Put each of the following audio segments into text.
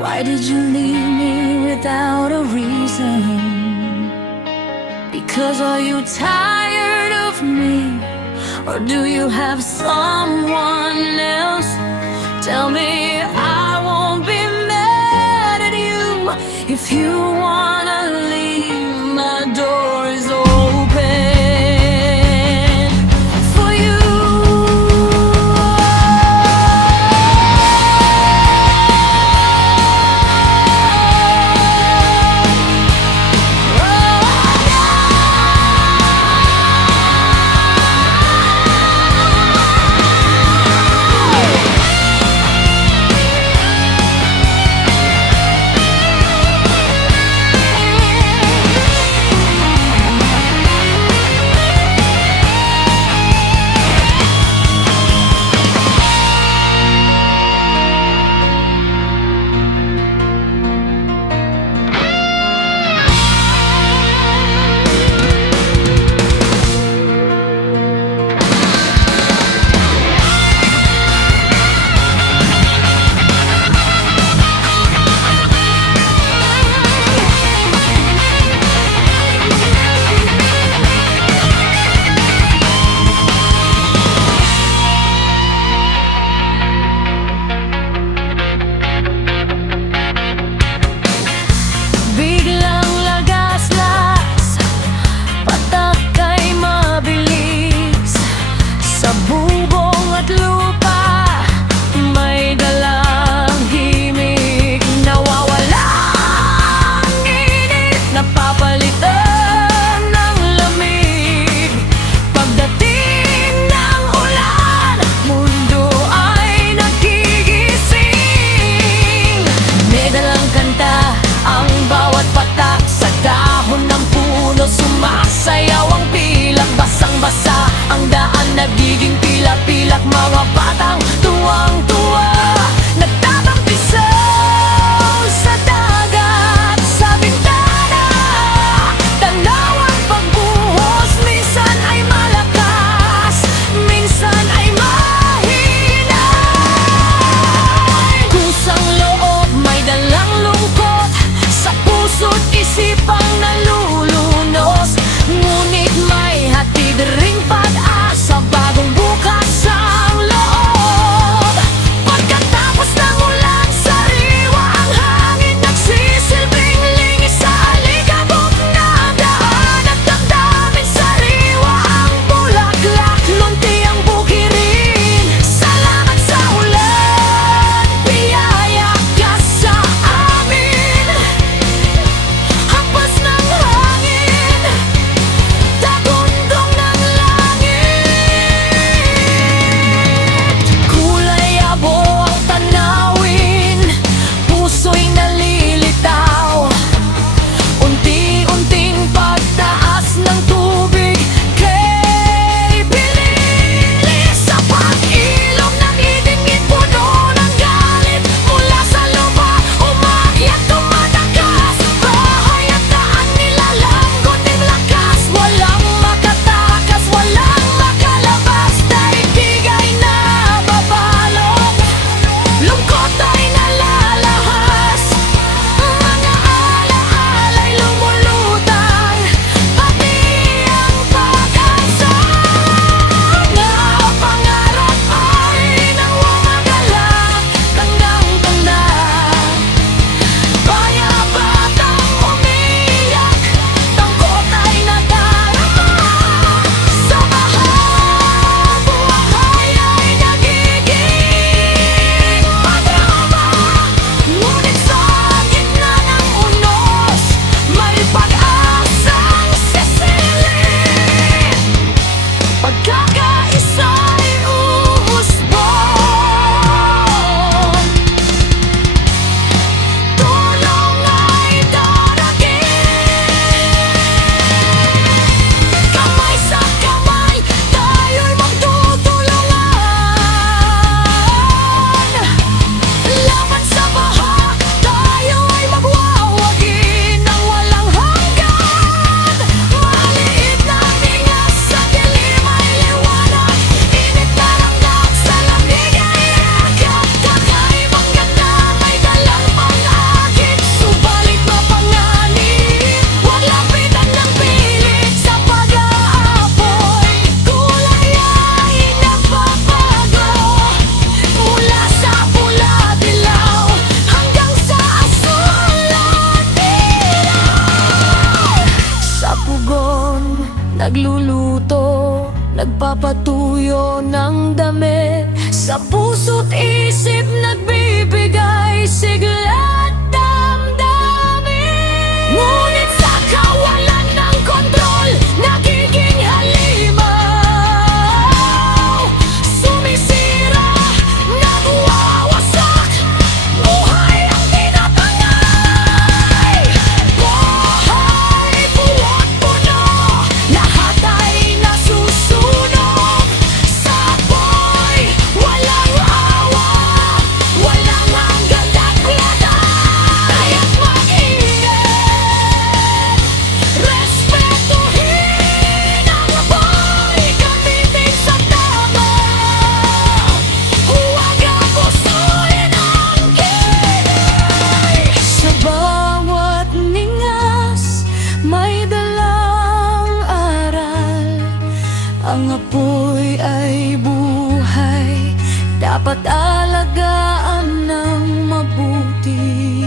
Why did you leave me without a reason? Because are you tired of me? Or do you have someone else? Tell me, I won't be mad at you. If you wanna leave, my door is open for you. Sumasayaw ang pilak, basang-basa ang daan, nagiging pilak-pilak. Mga batang tuwang-tuwa, nagtatampisaw sa dagat, sa bintana. Tanaw ang pagbuhos, minsan ay malakas, minsan ay mahina. Kusang loob, may dalang lungkot, sa puso't isipang nalulunos. Ngunit may hatid ring pag-asa, bagong bukas ang loob. Pagkatapos ng ulan, sariwa ang hangin, nagsisilbing lingis sa alikabok na daan. At damdamin sariwa ang bulaklak, lunti ang bukirin. Salamat sa ulan, biyaya ka sa amin. Hampas nagpapatuyo ng dami. Sa puso't isip nagbibigay sigla at damdamin. Ngunit sa kawalan ng kontrol, nagiging halimaw. Sumisira, nagwawasak, buhay ang tinatangay. Buhay, buwat puno, lahat ay nasusunog. Sa apoy, walang awa, walang hanggan at latay. At mag-ingat, respetuhin ang apoy, gamitin sa tama. Huwag abusuin ang kilay. Sa bawat ningas, may dalang aral. Ang apoy ay buhay, dapat alagaan ng mabuti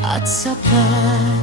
at sapat.